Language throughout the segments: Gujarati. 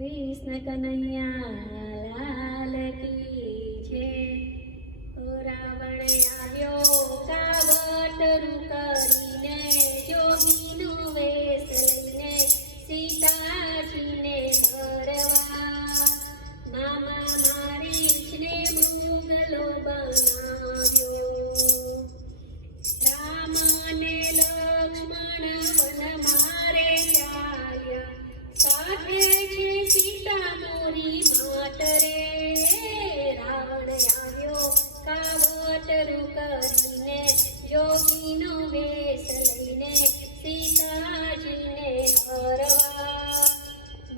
કૃષ્ણ કનૈયા લાલ કી જય. રાવણ આવ્યો કાવતરું કરીને, જોગીનો વેશ લઈને સીતાજીને હરવા. મામા મારીચને મૃગલો બનાવ્યો. રામ અને લક્ષ્મણ વન મારે ચાલ્યા, સાથે છે સીતા મોરી માત રે. રાવણ આવ્યો કાવતરું કરીને, જોગીનો વેશ લઈને સીતાજીને હરવા.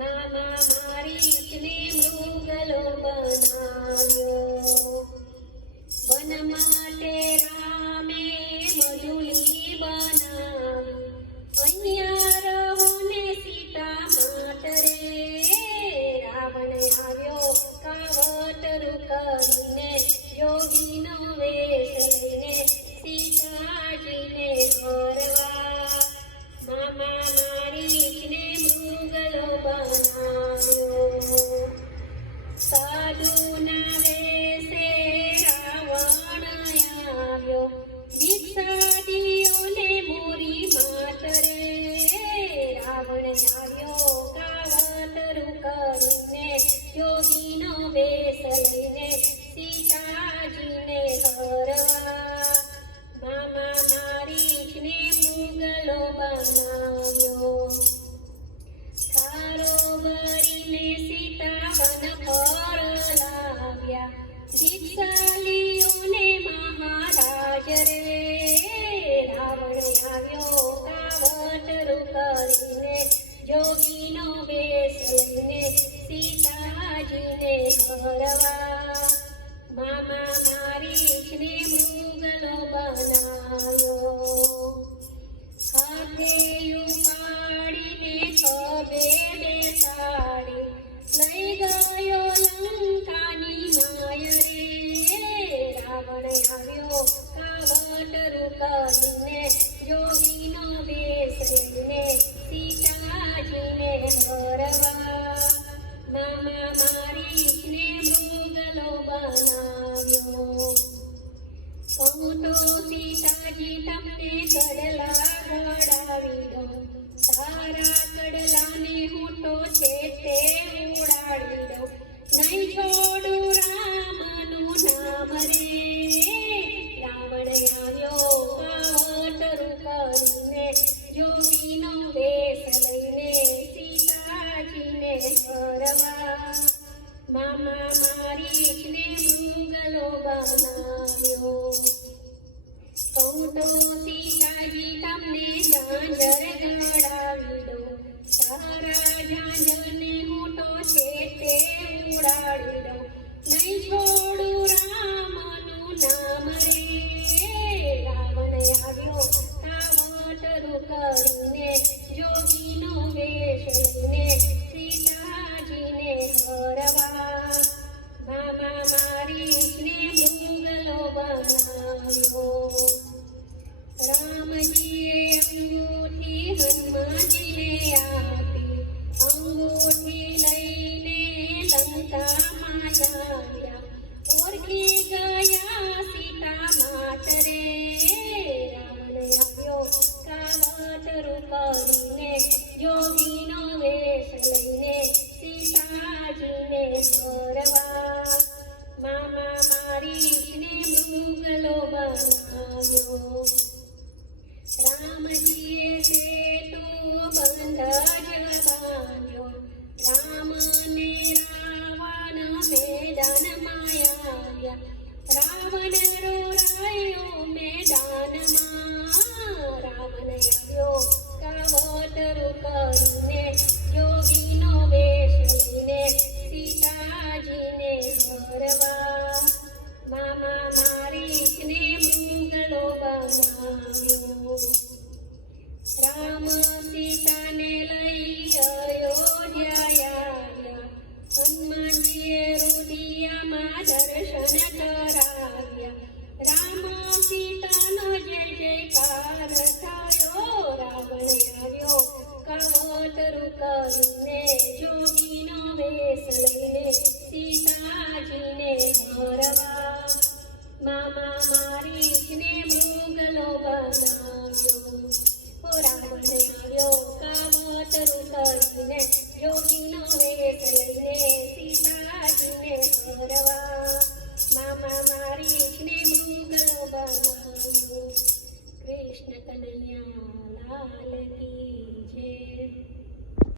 મામા મારીચને મૃગલો બનાવ્યો. વન માટે રામે મધુલી બનાવી, અહીંયા રહો ને સીતા માત રે. રાવણ આવ્યો કાવતરું કરીને, જોગીનો વેશ લઈને સીતાજીને હરવા. મામા મારીચને મૃગલો બનાવ્યો. સાધુના વેશે રાવણ આવ્યો, ભિક્ષાદીઓને મોરી માત રે. રાવણ આવ્યો કાવતરું કરીને, જોગીનો વેશ લઈને સીતાજીને હરવા. મામા મારીચને મૃગલો બનાવ્યો. થારો ભરીને સીતા વન પર લાવ્યા, ભિક્ષાલીઓને મહારાજ રે. રાવણ આવ્યો કાવતરું કરીને, જોગીનો વેશ લઈને સીતાજીને હરવા. મામા મારીચને મૃગલો બનાવ્યો. હાથે ઉપાડીને ખભે બેસાડી, લઈ ગયો લંકાની માય રે. રાવણ આવ્યો કાવતરું કરીને, જોગીનો વેશ લઈને સીતાજીને હરવા. મામા મારીચને મૃગલો બનાવ્યો. કહું તો સીતાજી તમને કડલા ઘડાવી દઉં, તારા કડલાને હું તો છેટે ઉડાડી દઉં. નહીં છોડું રામનું નામ રે. રાવણ આવ્યો કાવતરું કરીને, જોગીનો વેશ લઈને સીતાજીને હરવા. મામા મારીચને મૃગલો બનાવ્યો. કહું તો સીતાજી તમને ઝાંઝર ઘડાવી દઉં, તારા ઝાંઝરને હું તો છેટે ઉડાડી દઉં. નહીં છોડું રામનું નામ રે. રાવણ આવ્યો કાવતરું કરીને, જોગીનો વેશ લઈને સીતાજીને હરવા. મામા મારીચને મૃગલો બનાવ્યો. રામજીએ અંગૂઠી હનુમાનજીને આપી, અંગૂઠી લઈને લંકામાં આવ્યા. ઓળખી ગયા સીતા માત રે. રાવણ આવ્યો કાવતરું કરીને, જોગીનો વેશ લઈને સીતાજીને હરવા. મામા મારીચને મૃગલો બનાવ્યો. રામજીએ સેતુ બંધ જ બાંધ્યો, રામ ને રાવણ મેદાનમાં આવ્યા. રાવણ રોરાયો મેદાનમાં. રાવણ આવ્યો કાવતરું કરીને, જોગીનો વેશ લઈને સીતાજીને હરવા. મામા મારીચને મૃગલો બનાવ્યો. રામ સીતાને લઈ અયોધ્યા આવ્યા, હનુમાનજીએ રુદિયામાં દર્શન કરાવ્યા. રામ સીતાનો જય જયકાર થયો. રાવણ આવ્યો કાવતરું કરીને, જોગીનો મારીને મૃગલો બનાવ્યો. ઓ રાવણ આવ્યો કાવતરું કરીને, યોગીનો વેશ લઈને સીતાજીને હરવા. મામા મારીને મૃગલો બનાવ્યો. કૃષ્ણ કનૈયા લાલ કી